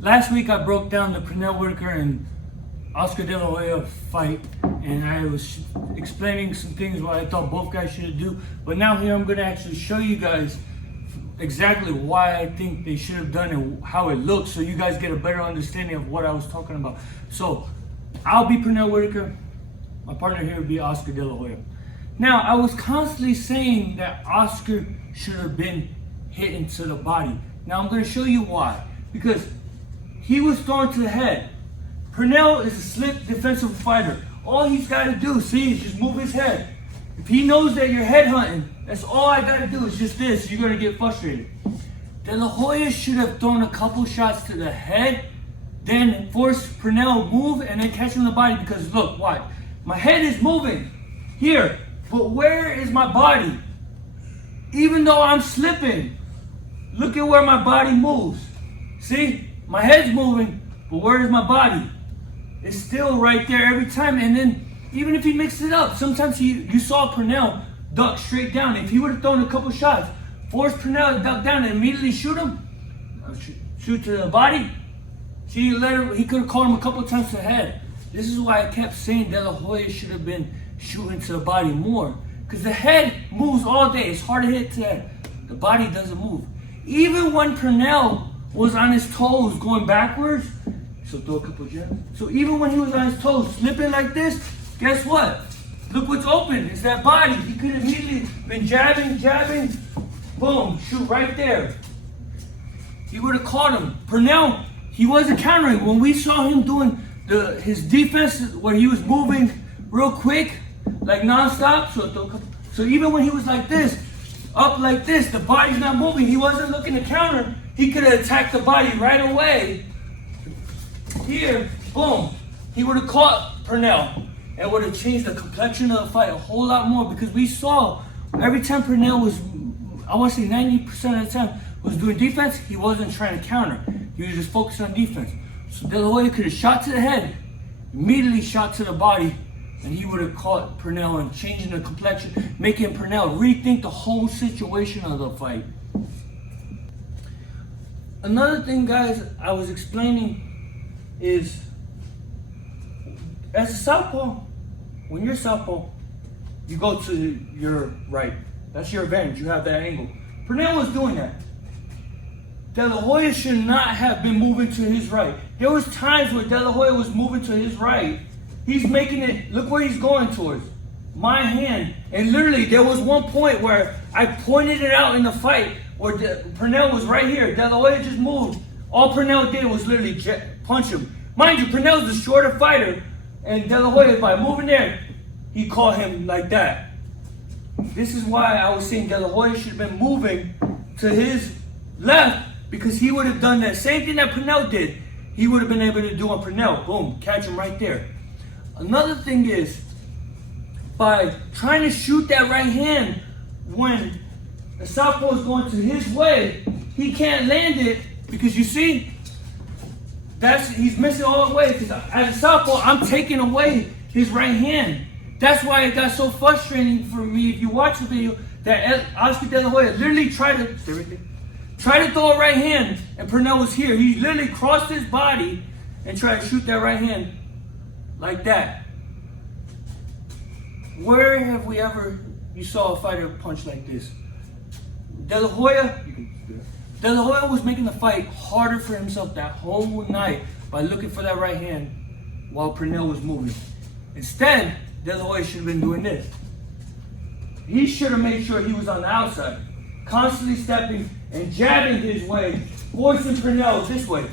Last week I broke down the Pernell Whitaker and Oscar De La Hoya fight, and I was explaining some things what I thought both guys should do. But now here I'm going to actually show you guys exactly why I think they should have done it, how it looks, so you guys get a better understanding of what I was talking about. So I'll be Pernell Whitaker. My partner here would be Oscar De La Hoya. Now, I was constantly saying that Oscar should have been hit into the body. Now I'm going to show you why. Because he was thrown to the head. Pernell is a slick defensive fighter. All he's got to do, see, is just move his head. If he knows that you're head hunting, that's all I got to do is just this. You're going to get frustrated. De La Hoya should have thrown a couple shots to the head, then force Pernell to move and then catch him in the body. Because look, watch. My head is moving here, but where is my body? Even though I'm slipping, look at where my body moves. See? My head's moving, but where is my body? It's still right there every time. And then, even if he mixes it up, sometimes you saw Pernell duck straight down. If he would have thrown a couple shots, force Pernell to duck down and immediately shoot him, shoot to the body, see, he could have caught him a couple times to the head. This is why I kept saying De La Hoya should have been shooting to the body more. Because the head moves all day. It's hard to hit to the head. The body doesn't move. Even when Pernell was on his toes going backwards, so throw a couple jabs. So even when he was on his toes slipping like this, guess what? Look what's open. It's that body. He could have immediately been jabbing, boom, shoot right there. He would have caught him. Pernell, he wasn't countering. When we saw him doing his defense where he was moving real quick, like non-stop, so even when he was like this, up like this, the body's not moving, he wasn't looking to counter, he could have attacked the body right away. Here, boom, he would have caught Pernell and would have changed the complexion of the fight a whole lot more, because we saw every time Pernell was, I want to say 90% of the time, was doing defense, he wasn't trying to counter. He was just focused on defense. So De La Hoya could have shot to the head, immediately shot to the body, and he would have caught Pernell and changing the complexion, making Pernell rethink the whole situation of the fight. Another thing, guys, I was explaining is, as a southpaw, when you're southpaw, you go to your right. That's your advantage. You have that angle. Pernell was doing that. De La Hoya should not have been moving to his right. There was times where De La Hoya was moving to his right. He's making it, look where he's going towards. My hand. And literally, there was one point where I pointed it out in the fight where Pernell was right here. De La Hoya just moved. All Pernell did was literally punch him. Mind you, Pernell's the shorter fighter, and De La Hoya, by moving there, he caught him like that. This is why I was saying De La Hoya should have been moving to his left, because he would have done that same thing that Pernell did. He would have been able to do on Pernell. Boom, catch him right there. Another thing is, by trying to shoot that right hand when the southpaw is going to his way, he can't land it, because you see, he's missing all the way, because as a southpaw, I'm taking away his right hand. That's why it got so frustrating for me, if you watch the video, that Oscar De La Hoya literally tried to throw a right hand, and Pernell was here. He literally crossed his body and tried to shoot that right hand like that. Where have we ever, you saw a fighter punch like this? De La Hoya was making the fight harder for himself that whole night by looking for that right hand while Pernell was moving. Instead, De La Hoya should have been doing this. He should have made sure he was on the outside, constantly stepping and jabbing his way, forcing Pernell this way.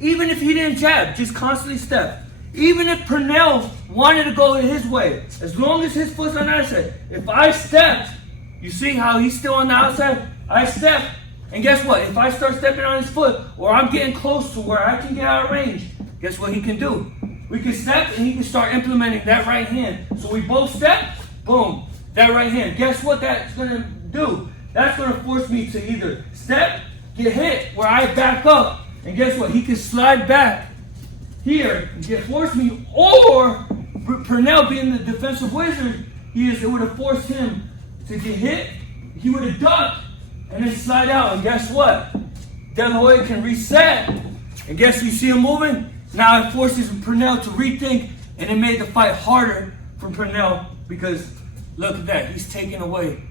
Even if he didn't jab, just constantly step. Even if Pernell wanted to go his way, as long as his foot's on the outside. If I stepped, you see how he's still on the outside? I step, and guess what? If I start stepping on his foot, or I'm getting close to where I can get out of range, guess what he can do? We can step, and he can start implementing that right hand. So we both step, boom, that right hand. Guess what that's going to do? That's going to force me to either step, get hit, where I back up, and guess what? He can slide back here and force me, or Pernell, being the defensive wizard it would have forced him to get hit. He would have ducked and then slide out, and guess what? De La Hoya can reset And guess you see him moving? Now it forces Pernell to rethink, and it made the fight harder for Pernell because look at that. He's taking away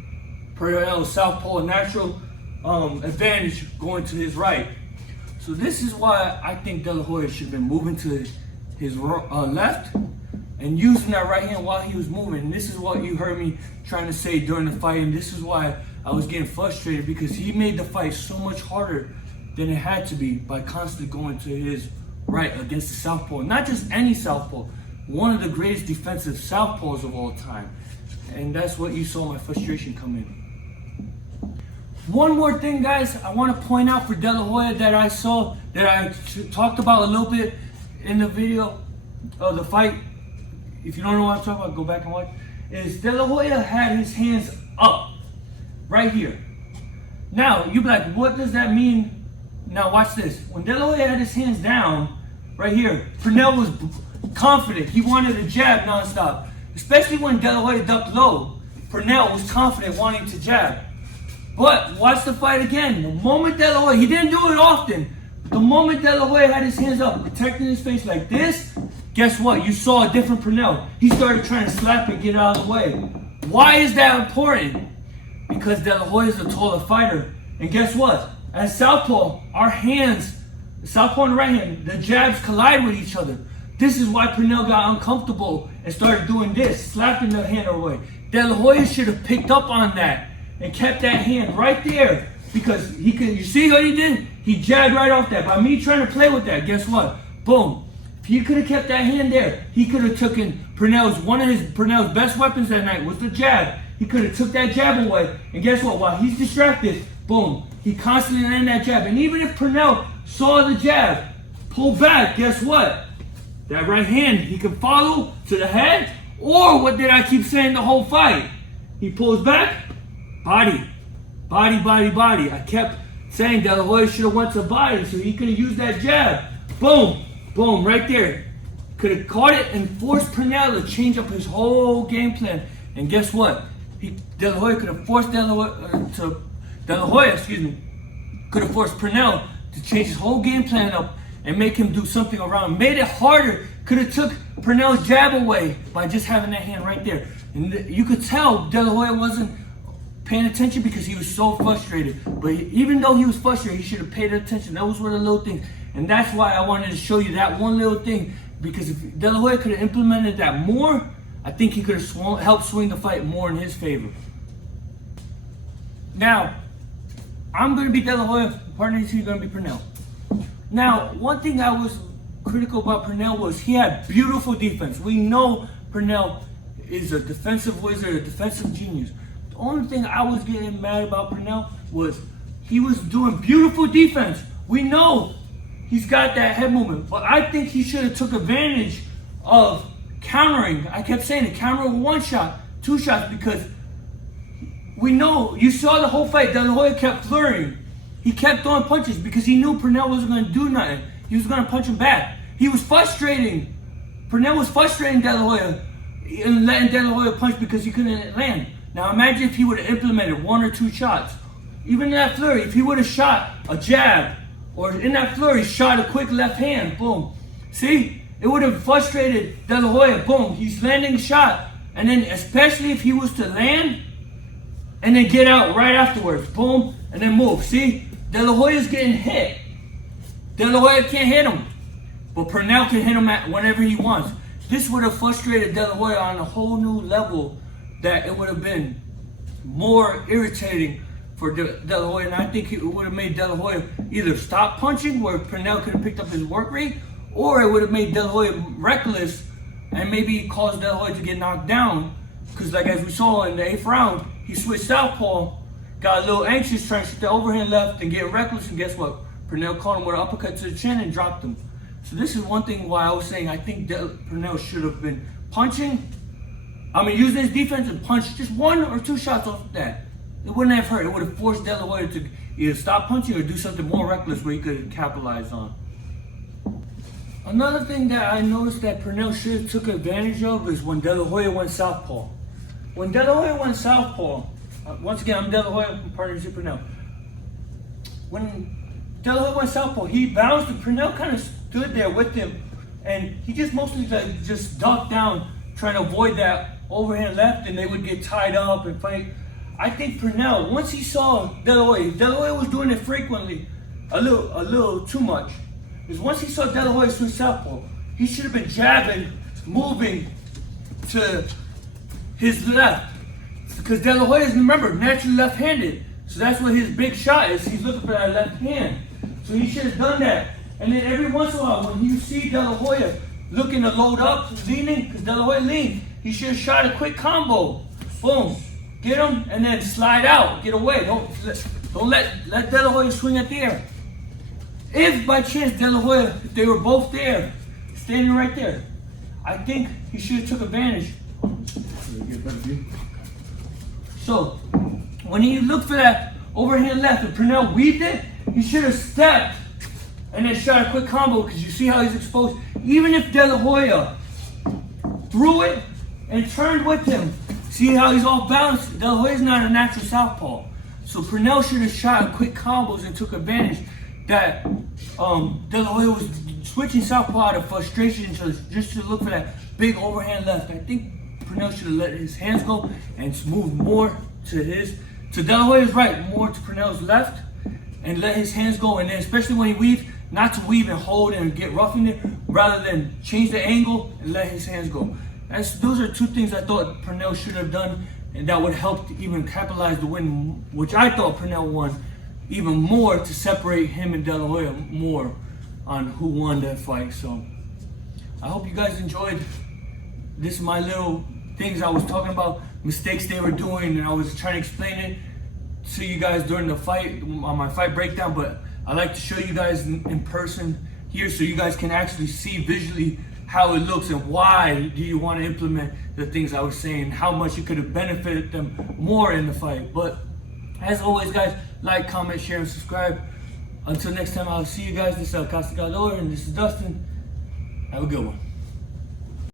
Pernell's southpaw natural advantage going to his right. So this is why I think De La Hoya should have been moving to his left and using that right hand while he was moving. And this is what you heard me trying to say during the fight, and this is why I was getting frustrated, because he made the fight so much harder than it had to be by constantly going to his right against the southpaw. Not just any southpaw, one of the greatest defensive southpaws of all time. And that's what you saw my frustration come in. One more thing, guys, I want to point out for De La Hoya that I saw, that I talked about a little bit in the video of the fight. If you don't know what I'm talking about, go back and watch. Is De La Hoya had his hands up, right here. Now, you'd be like, what does that mean? Now watch this. When De La Hoya had his hands down, right here, Pernell was confident. He wanted a jab nonstop. Especially when De La Hoya ducked low, Pernell was confident wanting to jab. But watch the fight again. The moment De La Hoya, he didn't do it often, but the moment De La Hoya had his hands up, protecting his face like this, guess what? You saw a different Pernell. He started trying to slap and get out of the way. Why is that important? Because De La Hoya is a taller fighter. And guess what? As southpaw, our hands, the southpaw and the right hand, the jabs collide with each other. This is why Pernell got uncomfortable and started doing this, slapping the hand away. De La Hoya should have picked up on that and kept that hand right there, because he could. You see what he did? He jabbed right off that. By me trying to play with that, guess what? Boom. If he could have kept that hand there, he could have taken Pernell's best weapons that night was the jab. He could have took that jab away, and guess what? While he's distracted, boom, he constantly landed that jab. And even if Pernell saw the jab, pull back, guess what? That right hand, he can follow to the head, or what did I keep saying the whole fight? He pulls back, body, body, body, body. I kept saying De La Hoya should have went to body, so he could have used that jab. Boom, boom, right there. Could have caught it and forced Pernell to change up his whole game plan. And guess what? De La Hoya could have forced could have forced Pernell to change his whole game plan up and make him do something around. Made it harder. Could have took Pernell's jab away by just having that hand right there. And you could tell De La Hoya wasn't paying attention because he was so frustrated. But even though he was frustrated, he should have paid attention. Those were the little things. And that's why I wanted to show you that one little thing. Because if De La Hoya could have implemented that more, I think he could have helped swing the fight more in his favor. Now, I'm going to be De La Hoya. Partner, he's going to be Pernell. Now, one thing I was critical about Pernell was he had beautiful defense. We know Pernell is a defensive wizard, a defensive genius. The only thing I was getting mad about Pernell was he was doing beautiful defense. We know he's got that head movement, but I think he should have took advantage of countering. I kept saying it, counter with one shot, two shots, because we know, you saw the whole fight, De La Hoya kept flurrying. He kept throwing punches because he knew Pernell wasn't going to do nothing. He was going to punch him back. He was frustrating. Pernell was frustrating De La Hoya and letting De La Hoya punch because he couldn't land. Now imagine if he would have implemented one or two shots. Even in that flurry, if he would have shot a jab, or in that flurry shot a quick left hand, boom. See? It would have frustrated De La Hoya, boom. He's landing a shot. And then especially if he was to land and then get out right afterwards, boom, and then move. See? De La Hoya's getting hit. De La Hoya can't hit him. But Pernell can hit him at whenever he wants. This would have frustrated De La Hoya on a whole new level that it would have been more irritating for De La Hoya. And I think it would have made De La Hoya either stop punching, where Pernell could have picked up his work rate, or it would have made De La Hoya reckless and maybe caused De La Hoya to get knocked down. Because like as we saw in the 8th round, he switched southpaw, got a little anxious, trying to shoot the overhand left and get reckless, and guess what? Pernell caught him with an uppercut to the chin and dropped him. So this is one thing why I was saying I think Pernell should have been punching. Using his defense and punch just one or two shots off that. It wouldn't have hurt. It would have forced De La Hoya to either stop punching or do something more reckless where he could capitalize on. Another thing that I noticed that Pernell should have took advantage of is when De La Hoya went southpaw. When De La Hoya went southpaw, once again, I'm De La Hoya, partner to Pernell. When De La Hoya went southpaw. He bounced, and Pernell kind of stood there with him, and he just mostly like just ducked down, trying to avoid that overhand left, and they would get tied up and fight. I think Pernell, once he saw De La Hoya was doing it frequently, a little too much. Is once he saw De La Hoya swing southpaw, he should have been jabbing, moving to his left. Because De La Hoya is, remember, naturally left-handed. So that's what his big shot is. He's looking for that left hand. So he should have done that. And then every once in a while, when you see De La Hoya looking to load up, leaning, because De La Hoya leaned, he should have shot a quick combo. Boom. Get him, and then slide out. Get away. Don't let De La Hoya swing at the air. If by chance De La Hoya, if they were both there, standing right there, I think he should have took advantage. So, when he looked for that overhand left and Pernell weaved it, he should have stepped and then shot a quick combo, because you see how he's exposed. Even if De La Hoya threw it and turned with him, see how he's all balanced? De La Hoya's not a natural southpaw. So Pernell should have shot quick combos and took advantage that De La Hoya was switching southpaw out of frustration just to look for that big overhand left. I think Pernell should have let his hands go and moved more to De La Hoya's right, more to Pernell's left, and let his hands go. And then especially when he weaves, not to weave and hold and get rough in it, rather than change the angle and let his hands go. Those are two things I thought Pernell should have done, and that would help to even capitalize the win, which I thought Pernell won even more, to separate him and De La Hoya more on who won that fight. So I hope you guys enjoyed this, my little things I was talking about, mistakes they were doing, and I was trying to explain it to you guys during the fight, on my fight breakdown. But I like to show you guys in person here, so you guys can actually see visually how it looks and why do you want to implement the things I was saying, how much it could have benefited them more in the fight. But as always, guys, like, comment, share, and subscribe. Until next time, I'll see you guys. This is El Castigador, and this is Dustin. Have a good one.